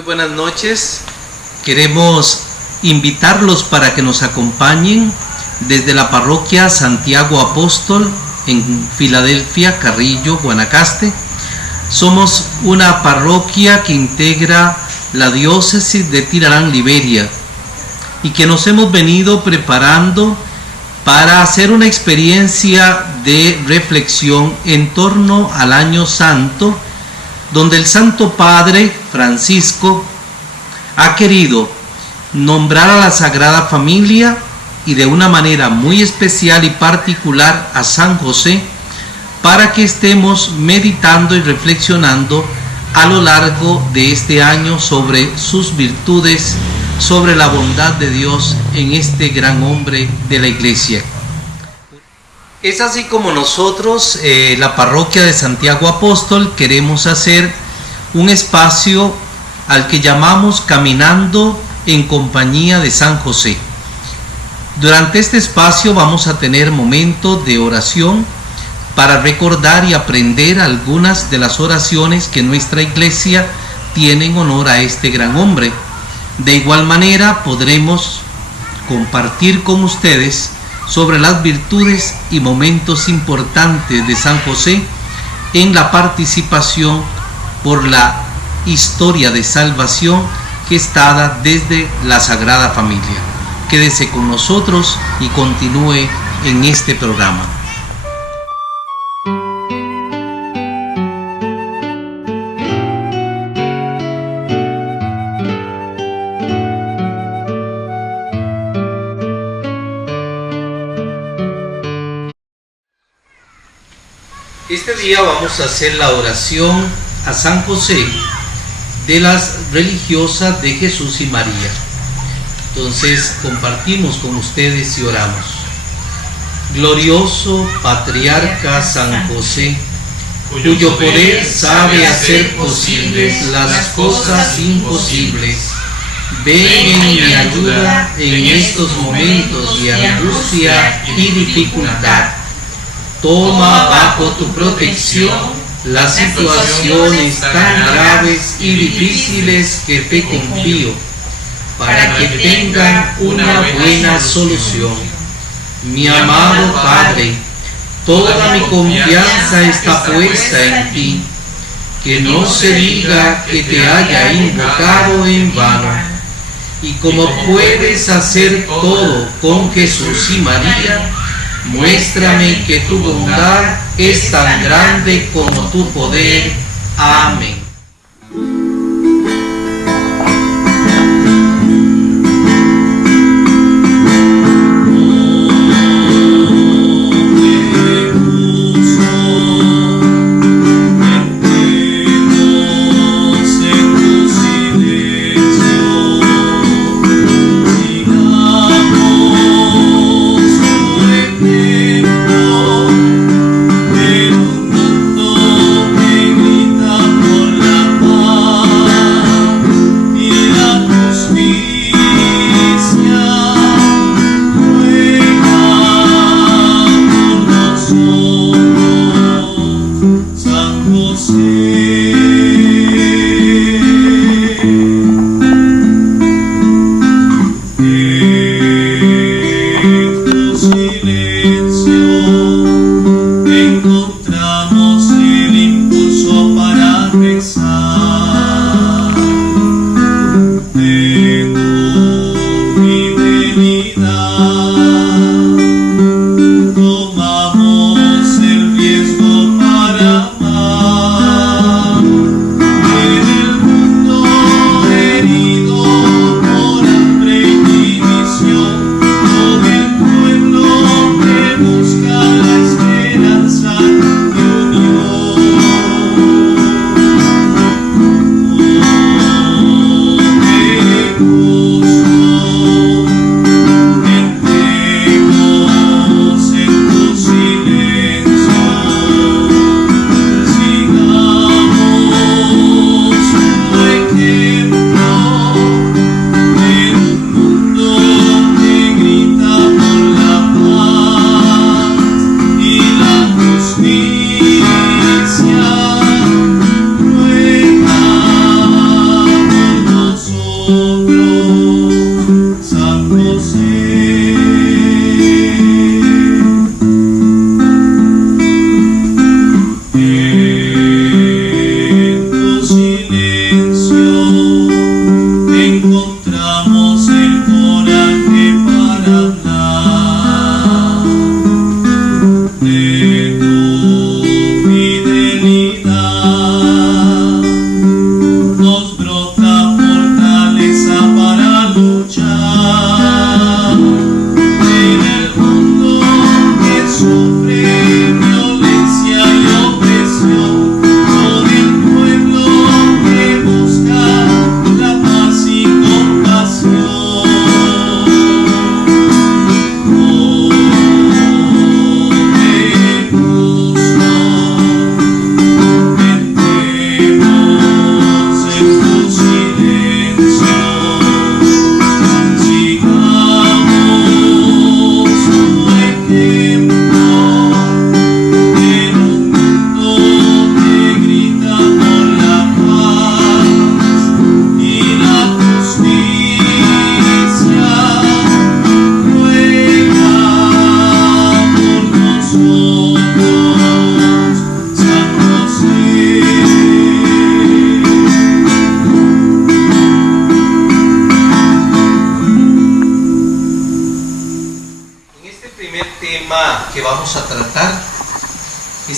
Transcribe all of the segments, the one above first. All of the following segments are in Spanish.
Muy buenas noches. Queremos invitarlos para que nos acompañen desde la parroquia Santiago Apóstol en Filadelfia, Carrillo, Guanacaste. Somos una parroquia que integra la diócesis de Tirarán, Liberia, y que nos hemos venido preparando para hacer una experiencia de reflexión en torno al Año Santo, donde el Santo Padre Francisco ha querido nombrar a la Sagrada Familia y de una manera muy especial y particular a San José, para que estemos meditando y reflexionando a lo largo de este año sobre sus virtudes, sobre la bondad de Dios en este gran hombre de la Iglesia. Es así como nosotros, la parroquia de Santiago Apóstol, queremos hacer un espacio al que llamamos Caminando en compañía de San José. Durante este espacio vamos a tener momentos de oración para recordar y aprender algunas de las oraciones que nuestra Iglesia tiene en honor a este gran hombre. De igual manera podremos compartir con ustedes sobre las virtudes y momentos importantes de San José en la participación por la historia de salvación que es dada desde la Sagrada Familia. Quédese con nosotros y continúe en este programa. Este día vamos a hacer la oración a San José de las religiosas de Jesús y María. Entonces compartimos con ustedes y oramos. Glorioso Patriarca San José, cuyo poder sabe hacer posibles las cosas imposibles, ven en mi ayuda en estos momentos de angustia y dificultad. Toma bajo tu protección las situaciones tan graves y difíciles que te confío, para que tengan una buena solución. Mi amado Padre, toda mi confianza está puesta en ti. Que no se diga que te haya invocado en vano. Y como puedes hacer todo con Jesús y María, muéstrame que tu bondad es tan grande como tu poder. Amén. Por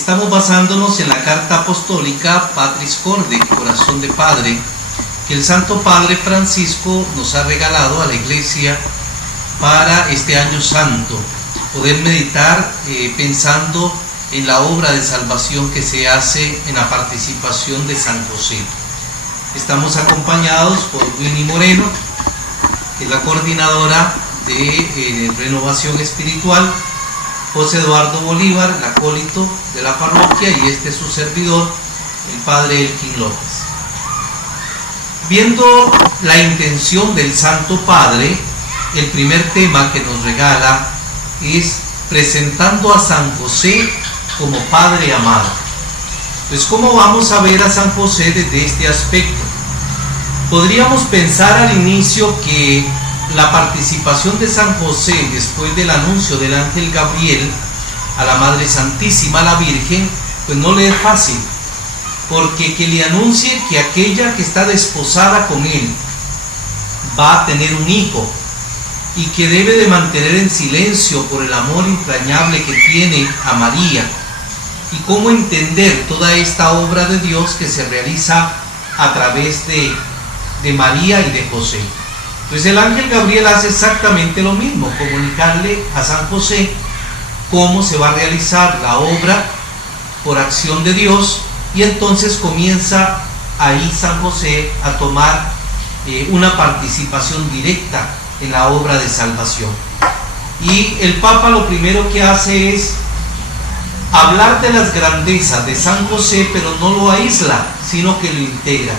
Estamos basándonos en la carta apostólica Patris Corde, Corazón de Padre, que el Santo Padre Francisco nos ha regalado a la Iglesia para este año santo, poder meditar pensando en la obra de salvación que se hace en la participación de San José. Estamos acompañados por Winnie Moreno, que es la coordinadora de Renovación Espiritual, José Eduardo Bolívar, el acólito de la parroquia, y este es su servidor, el Padre Elkin López. Viendo la intención del Santo Padre, el primer tema que nos regala es presentando a San José como Padre amado. Pues, ¿cómo vamos a ver a San José desde este aspecto? Podríamos pensar al inicio que la participación de San José después del anuncio del ángel Gabriel a la Madre Santísima, a la Virgen, pues no le es fácil, porque que le anuncie que aquella que está desposada con él va a tener un hijo y que debe de mantener en silencio por el amor entrañable que tiene a María, y cómo entender toda esta obra de Dios que se realiza a través de María y de José. Pues el ángel Gabriel hace exactamente lo mismo, comunicarle a San José cómo se va a realizar la obra por acción de Dios, y entonces comienza ahí San José a tomar una participación directa en la obra de salvación. Y el Papa lo primero que hace es hablar de las grandezas de San José, pero no lo aísla, sino que lo integra.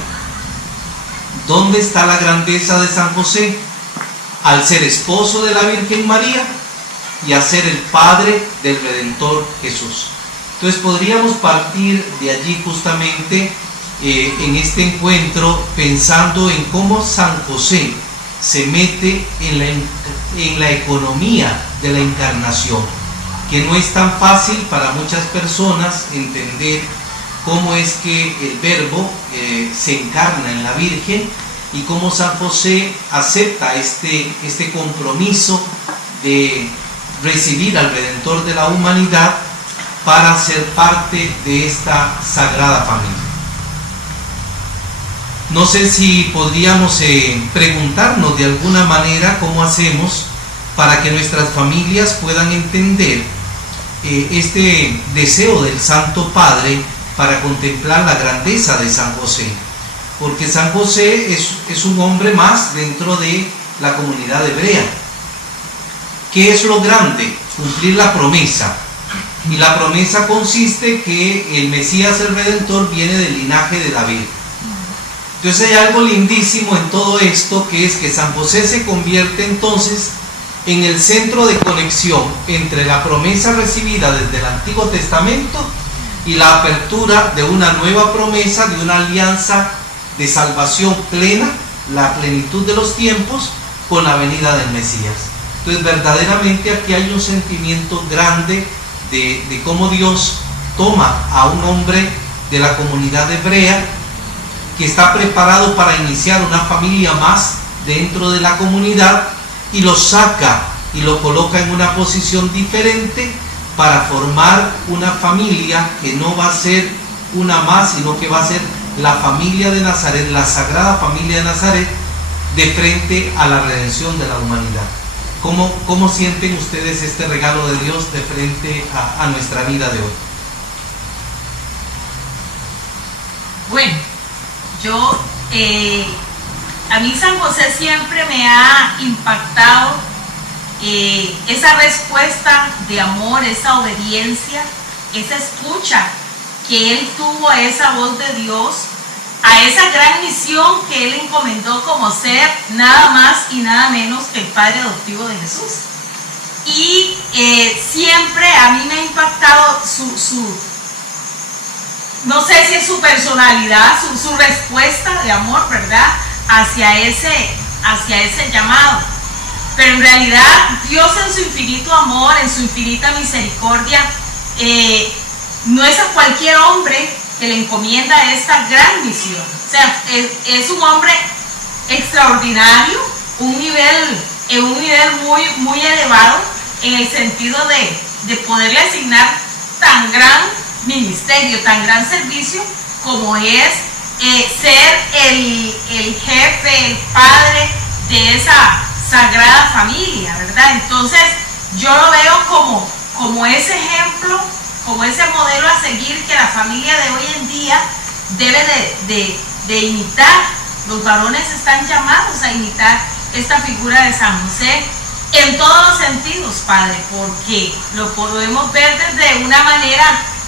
¿Dónde está la grandeza de San José? Al ser esposo de la Virgen María y a ser el padre del Redentor Jesús. Entonces podríamos partir de allí justamente en este encuentro pensando en cómo San José se mete en la economía de la encarnación, que no es tan fácil para muchas personas entender cómo es que el Verbo se encarna en la Virgen y cómo San José acepta este compromiso de recibir al Redentor de la humanidad para ser parte de esta sagrada familia. No sé si podríamos preguntarnos de alguna manera cómo hacemos para que nuestras familias puedan entender este deseo del Santo Padre para contemplar la grandeza de San José, porque San José es un hombre más dentro de la comunidad hebrea. ¿Qué es lo grande? Cumplir la promesa, y la promesa consiste que el Mesías, el Redentor, viene del linaje de David. Entonces hay algo lindísimo en todo esto, que es que San José se convierte entonces en el centro de conexión entre la promesa recibida desde el Antiguo Testamento y la apertura de una nueva promesa, de una alianza de salvación plena, la plenitud de los tiempos, con la venida del Mesías. Entonces verdaderamente aquí hay un sentimiento grande de cómo Dios toma a un hombre de la comunidad hebrea que está preparado para iniciar una familia más dentro de la comunidad, y lo saca y lo coloca en una posición diferente para formar una familia que no va a ser una más, sino que va a ser la familia de Nazaret, la sagrada familia de Nazaret, de frente a la redención de la humanidad. ¿Cómo sienten ustedes este regalo de Dios de frente a nuestra vida de hoy? Bueno, a mí San José siempre me ha impactado esa respuesta de amor, esa obediencia, esa escucha que él tuvo a esa voz de Dios, a esa gran misión que él encomendó como ser nada más y nada menos que el padre adoptivo de Jesús. Y siempre a mí me ha impactado no sé si es su personalidad, su respuesta de amor, ¿verdad?, hacia ese llamado. Pero en realidad Dios, en su infinito amor, en su infinita misericordia, no es a cualquier hombre que le encomienda esta gran misión. O sea, es un hombre extraordinario, en un nivel muy, muy elevado, en el sentido de poderle asignar tan gran ministerio, tan gran servicio como es ser el jefe, el padre de esa sagrada familia, ¿verdad? Entonces yo lo veo como ese ejemplo, como ese modelo a seguir que la familia de hoy en día debe de imitar. Los varones están llamados a imitar esta figura de San José en todos los sentidos, Padre, porque lo podemos ver desde una manera,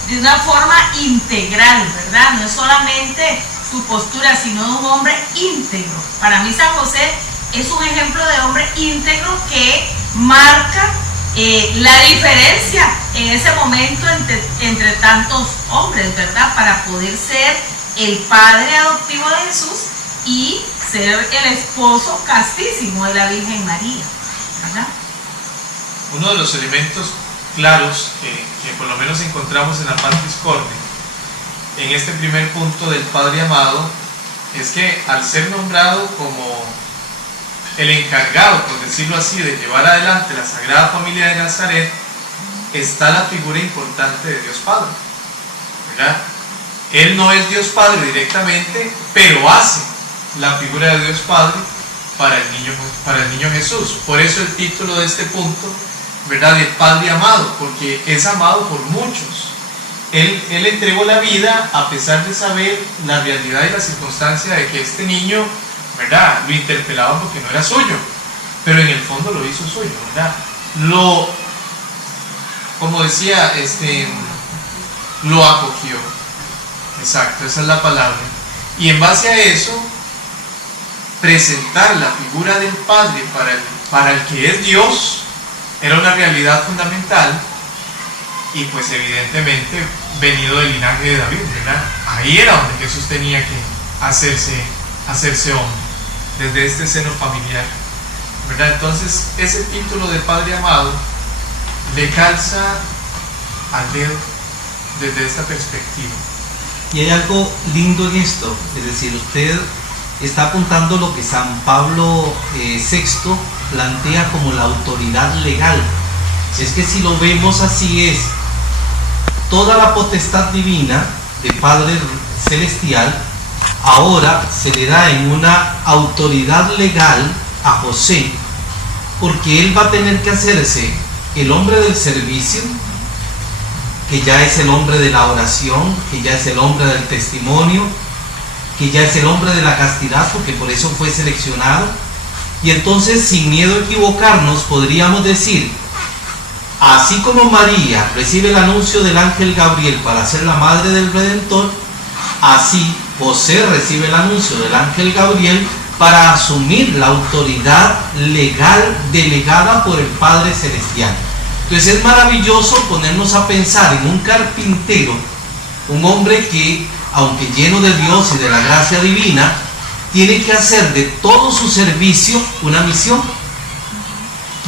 de una forma integral, ¿verdad? No es solamente su postura, sino de un hombre íntegro. Para mí San José es un ejemplo de hombre íntegro que marca la diferencia en ese momento entre tantos hombres, ¿verdad? Para poder ser el padre adoptivo de Jesús y ser el esposo castísimo de la Virgen María, ¿verdad? Uno de los elementos claros que por lo menos encontramos en la Pantis Corde, en este primer punto del Padre amado, es que al ser nombrado como el encargado, por decirlo así, de llevar adelante la Sagrada Familia de Nazaret, está la figura importante de Dios Padre, ¿verdad? Él no es Dios Padre directamente, pero hace la figura de Dios Padre para el niño Jesús. Por eso el título de este punto, ¿verdad?, de Padre amado, porque es amado por muchos. Él entregó la vida a pesar de saber la realidad y la circunstancia de que este niño, ¿verdad?, lo interpelaba porque no era suyo, pero en el fondo lo hizo suyo, ¿verdad? Como decía, lo acogió. Exacto, esa es la palabra. Y en base a eso, presentar la figura del Padre para el que es Dios era una realidad fundamental, y pues evidentemente venido del linaje de David, ¿verdad? Ahí era donde Jesús tenía que hacerse hombre, desde este seno familiar, ¿verdad? Entonces ese título de Padre amado le calza al dedo desde esta perspectiva. Y hay algo lindo en esto, es decir, usted está apuntando lo que San Pablo VI plantea como la autoridad legal. Es que si lo vemos así, es toda la potestad divina de Padre Celestial ahora se le da en una autoridad legal a José, porque él va a tener que hacerse el hombre del servicio, que ya es el hombre de la oración, que ya es el hombre del testimonio, que ya es el hombre de la castidad, porque por eso fue seleccionado. Y entonces, sin miedo a equivocarnos, podríamos decir, así como María recibe el anuncio del ángel Gabriel para ser la madre del Redentor, así José recibe el anuncio del ángel Gabriel para asumir la autoridad legal delegada por el Padre Celestial. Entonces es maravilloso ponernos a pensar en un carpintero, un hombre que, aunque lleno de Dios y de la gracia divina, tiene que hacer de todo su servicio una misión.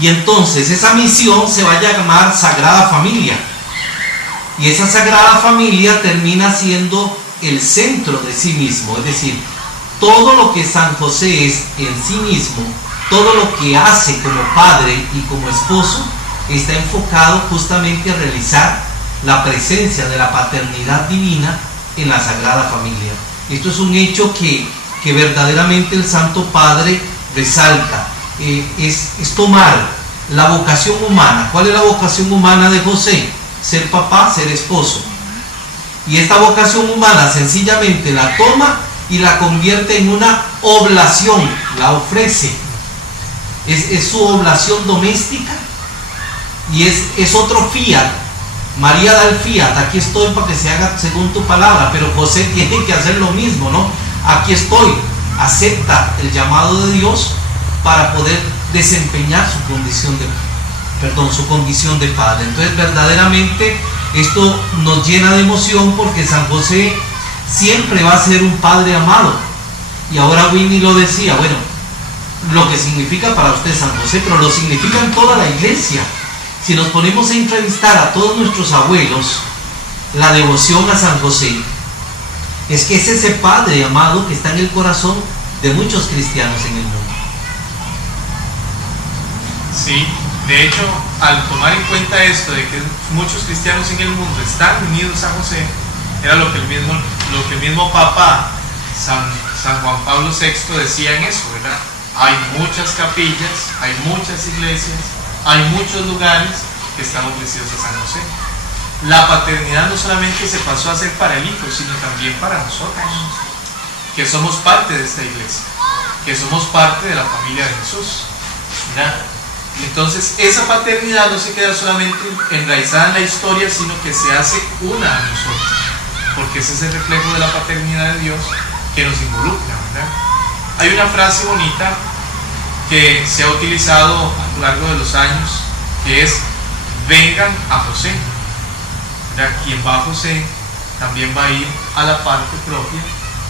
Y entonces esa misión se va a llamar Sagrada Familia. Y esa Sagrada Familia termina siendo el centro de sí mismo. Es decir, todo lo que San José es en sí mismo, todo lo que hace como padre y como esposo, está enfocado justamente a realizar la presencia de la paternidad divina en la Sagrada Familia. Esto es un hecho que verdaderamente el Santo Padre resalta. Es tomar la vocación humana. ¿Cuál es la vocación humana de José? Ser papá, ser esposo. Y esta vocación humana sencillamente la toma y la convierte en una oblación, la ofrece. Es su oblación doméstica y es otro fiat. María da el fiat, aquí estoy para que se haga según tu palabra, pero José tiene que hacer lo mismo, ¿no? Aquí estoy, acepta el llamado de Dios para poder desempeñar su condición de padre. Entonces verdaderamente esto nos llena de emoción, porque San José siempre va a ser un padre amado. Y ahora Winnie lo decía, bueno, lo que significa para usted San José, pero lo significa en toda la iglesia. Si nos ponemos a entrevistar a todos nuestros abuelos, la devoción a San José es que es ese padre amado que está en el corazón de muchos cristianos en el mundo. Sí, De hecho, al tomar en cuenta esto de que muchos cristianos en el mundo están unidos a José, era lo que el mismo Papa San Juan Pablo VI decía en eso, ¿verdad? Hay muchas capillas, hay muchas iglesias, hay muchos lugares que están ofrecidos a San José. La paternidad no solamente se pasó a ser para el Hijo, sino también para nosotros, que somos parte de esta iglesia, que somos parte de la familia de Jesús, ¿verdad? Entonces, esa paternidad no se queda solamente enraizada en la historia, sino que se hace una a nosotros, porque ese es el reflejo de la paternidad de Dios que nos involucra, ¿verdad? Hay una frase bonita que se ha utilizado a lo largo de los años, que es: vengan a José. ¿Verdad? Quien va a José también va a ir a la parte propia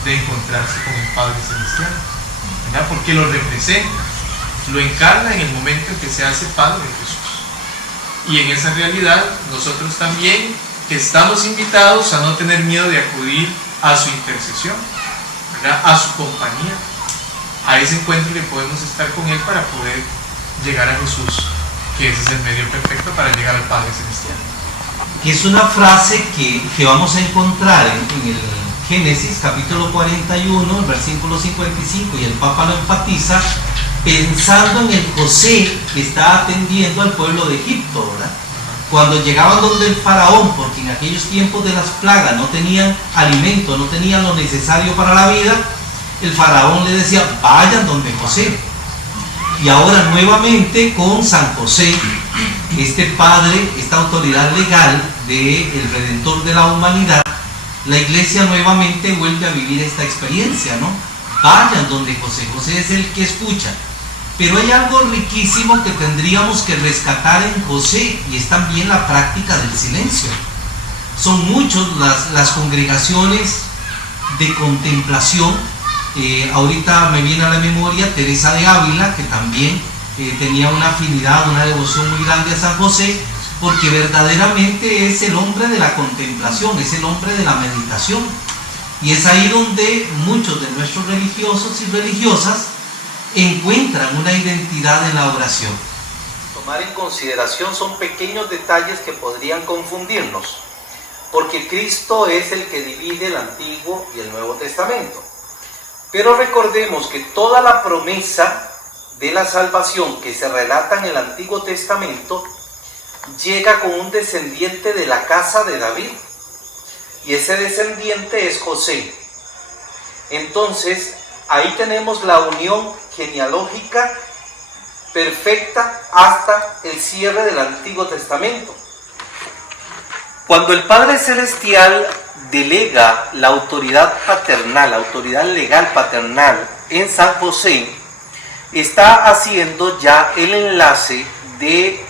de encontrarse con el Padre Celestial, ¿verdad? Porque lo representa, lo encarna en el momento en que se hace Padre de Jesús. Y en esa realidad nosotros también, que estamos invitados a no tener miedo de acudir a su intercesión, ¿verdad? A su compañía, a ese encuentro que podemos estar con Él para poder llegar a Jesús, que ese es el medio perfecto para llegar al Padre Celestial. Que es una frase que vamos a encontrar en el Génesis capítulo 41, el versículo 55, y el Papa lo enfatiza pensando en el José que está atendiendo al pueblo de Egipto, ¿verdad? Cuando llegaban donde el faraón, porque en aquellos tiempos de las plagas no tenían alimento, no tenían lo necesario para la vida, el faraón le decía: vayan donde José. Y ahora nuevamente con San José, este padre, esta autoridad legal del Redentor de la humanidad, la iglesia nuevamente vuelve a vivir esta experiencia, ¿no? Vayan donde José. José es el que escucha. Pero hay algo riquísimo que tendríamos que rescatar en José, y es también la práctica del silencio. Son muchas las congregaciones de contemplación. Ahorita me viene a la memoria Teresa de Ávila, que también tenía una afinidad, una devoción muy grande a San José, porque verdaderamente es el hombre de la contemplación, es el hombre de la meditación. Y es ahí donde muchos de nuestros religiosos y religiosas encuentran una identidad en la oración. Tomar en consideración son pequeños detalles que podrían confundirnos, porque Cristo es el que divide el Antiguo y el Nuevo Testamento. Pero recordemos que toda la promesa de la salvación que se relata en el Antiguo Testamento llega con un descendiente de la casa de David, y ese descendiente es José. Entonces, ahí tenemos la unión genealógica perfecta hasta el cierre del Antiguo Testamento. Cuando el Padre Celestial delega la autoridad paternal, la autoridad legal paternal en San José, está haciendo ya el enlace de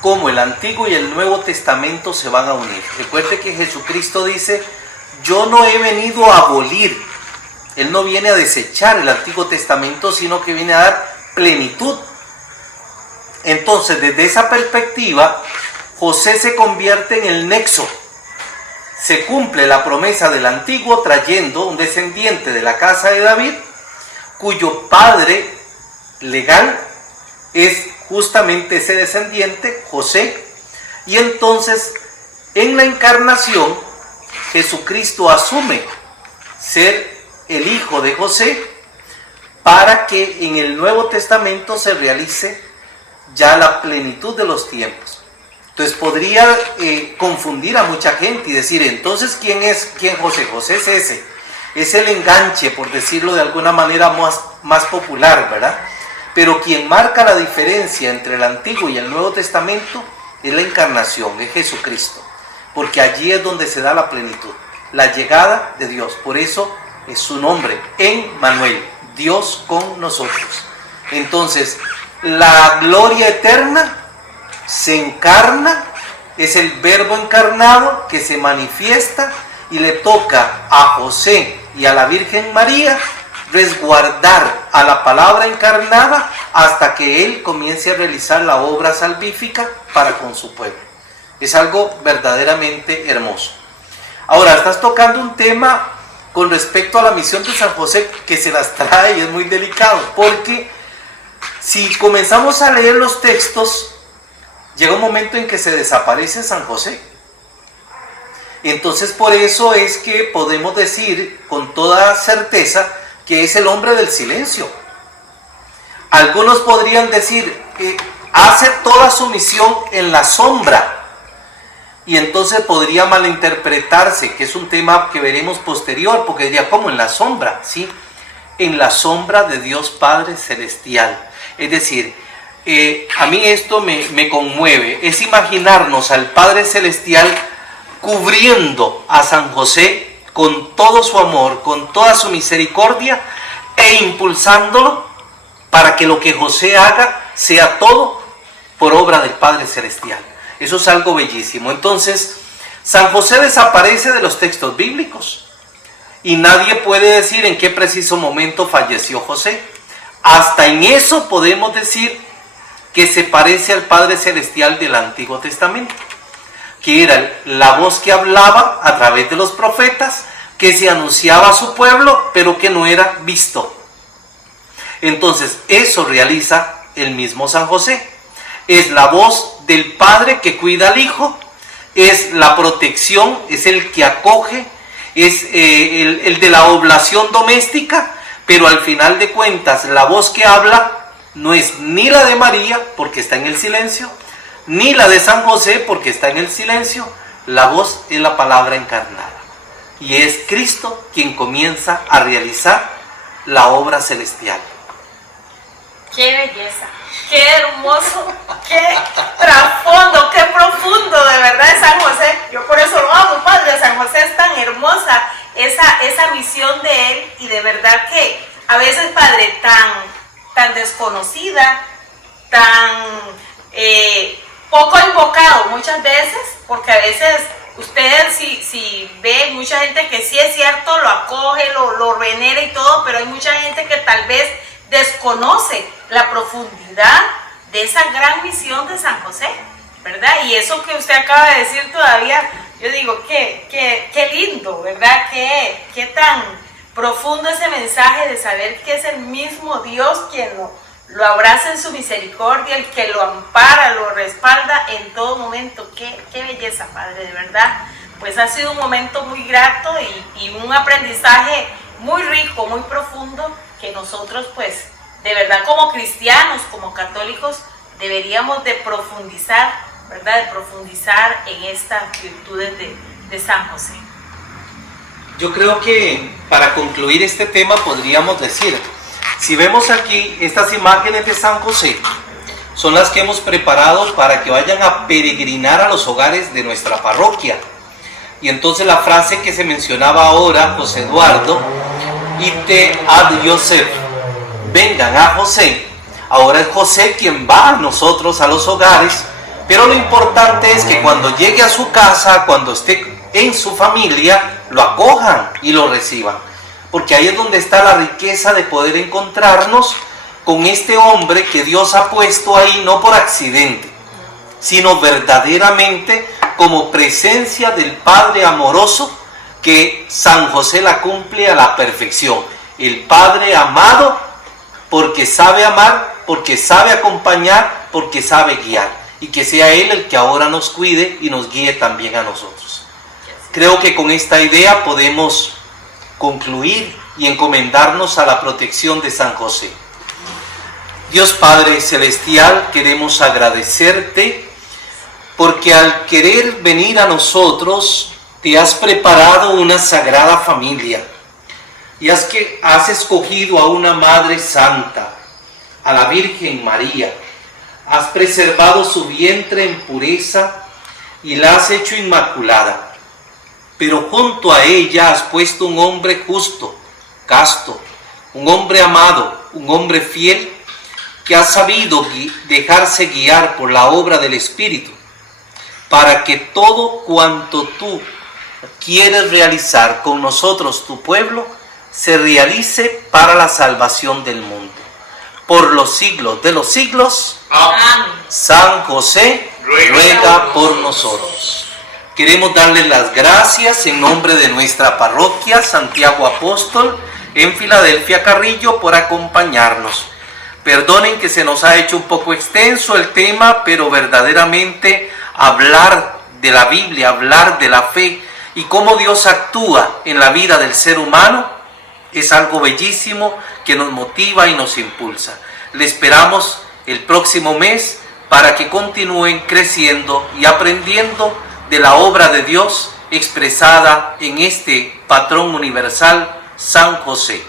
cómo el Antiguo y el Nuevo Testamento se van a unir. Recuerde que Jesucristo dice: yo no he venido a abolir. Él no viene a desechar el Antiguo Testamento, sino que viene a dar plenitud. Entonces, desde esa perspectiva, José se convierte en el nexo. Se cumple la promesa del Antiguo trayendo un descendiente de la casa de David, cuyo padre legal es justamente ese descendiente, José. Y entonces, en la encarnación, Jesucristo asume ser el hijo de José, para que en el Nuevo Testamento se realice ya la plenitud de los tiempos. Entonces podría confundir a mucha gente y decir: entonces ¿quién José? José es ese, es el enganche, por decirlo de alguna manera más popular, ¿verdad? Pero quien marca la diferencia entre el Antiguo y el Nuevo Testamento es la encarnación, es Jesucristo, porque allí es donde se da la plenitud, la llegada de Dios. Por eso es su nombre, Emmanuel, Dios con nosotros. Entonces, la gloria eterna se encarna, es el Verbo encarnado que se manifiesta, y le toca a José y a la Virgen María resguardar a la palabra encarnada hasta que Él comience a realizar la obra salvífica para con su pueblo. Es algo verdaderamente hermoso. Ahora, estás tocando un tema con respecto a la misión de San José que se las trae, y es muy delicado, porque si comenzamos a leer los textos, llega un momento en que se desaparece San José. Entonces por eso es que podemos decir con toda certeza que es el hombre del silencio. Algunos podrían decir que hace toda su misión en la sombra, y entonces podría malinterpretarse, que es un tema que veremos posterior, porque diría, ¿cómo en la sombra? ¿Sí? En la sombra de Dios Padre Celestial. Es decir, a mí esto me conmueve, es imaginarnos al Padre Celestial cubriendo a San José con todo su amor, con toda su misericordia, e impulsándolo para que lo que José haga sea todo por obra del Padre Celestial. Eso es algo bellísimo. Entonces, San José desaparece de los textos bíblicos y nadie puede decir en qué preciso momento falleció José. Hasta en eso podemos decir que se parece al Padre Celestial del Antiguo Testamento, que era la voz que hablaba a través de los profetas, que se anunciaba a su pueblo, pero que no era visto. Entonces, eso realiza el mismo San José. Es la voz del Padre que cuida al Hijo, es la protección, es el que acoge, es el de la oblación doméstica, pero al final de cuentas la voz que habla no es ni la de María, porque está en el silencio, ni la de San José, porque está en el silencio. La voz es la palabra encarnada, y es Cristo quien comienza a realizar la obra celestial. ¡Qué belleza! ¡Qué hermoso! ¡Qué trasfondo! ¡Qué profundo! De verdad es San José. Yo por eso lo amo, Padre. San José es tan hermosa esa misión de él, y de verdad que a veces, Padre, tan desconocida, tan poco invocado muchas veces, porque a veces ustedes si ven mucha gente que sí es cierto, lo acoge, lo venera y todo, pero hay mucha gente que tal vez desconoce la profundidad de esa gran misión de San José, ¿verdad? Y eso que usted acaba de decir todavía, yo digo, qué lindo, ¿verdad? Qué tan profundo ese mensaje de saber que es el mismo Dios quien lo abraza en su misericordia, el que lo ampara, lo respalda en todo momento. Qué belleza, Padre, de verdad. Pues ha sido un momento muy grato y un aprendizaje muy rico, muy profundo, que nosotros, pues, de verdad, como cristianos, como católicos, deberíamos de profundizar, ¿verdad? De profundizar en estas virtudes de San José. Yo creo que para concluir este tema podríamos decir, si vemos aquí estas imágenes de San José, son las que hemos preparado para que vayan a peregrinar a los hogares de nuestra parroquia. Y entonces la frase que se mencionaba ahora, José Eduardo, ite ad Yosef, vengan a José. Ahora es José quien va a nosotros a los hogares, pero lo importante es que cuando llegue a su casa, cuando esté en su familia, lo acojan y lo reciban, porque ahí es donde está la riqueza de poder encontrarnos con este hombre que Dios ha puesto ahí no por accidente, sino verdaderamente como presencia del Padre amoroso, que San José la cumple a la perfección. El Padre amado, porque sabe amar, porque sabe acompañar, porque sabe guiar, y que sea Él el que ahora nos cuide y nos guíe también a nosotros. Creo que con esta idea podemos concluir y encomendarnos a la protección de San José. Dios Padre Celestial, queremos agradecerte porque al querer venir a nosotros te has preparado una sagrada familia y has escogido a una Madre Santa, a la Virgen María. Has preservado su vientre en pureza y la has hecho inmaculada. Pero junto a ella has puesto un hombre justo, casto, un hombre amado, un hombre fiel, que ha sabido dejarse guiar por la obra del Espíritu, para que todo cuanto tú quieres realizar con nosotros, tu pueblo, se realice para la salvación del mundo. Por los siglos de los siglos. Amén. San José ruega por nosotros. Queremos darles las gracias en nombre de nuestra parroquia Santiago Apóstol en Filadelfia, Carrillo, por acompañarnos. Perdonen que se nos ha hecho un poco extenso el tema, pero verdaderamente hablar de la Biblia, hablar de la fe y cómo Dios actúa en la vida del ser humano es algo bellísimo que nos motiva y nos impulsa. Le esperamos el próximo mes para que continúen creciendo y aprendiendo de la obra de Dios expresada en este patrón universal, San José.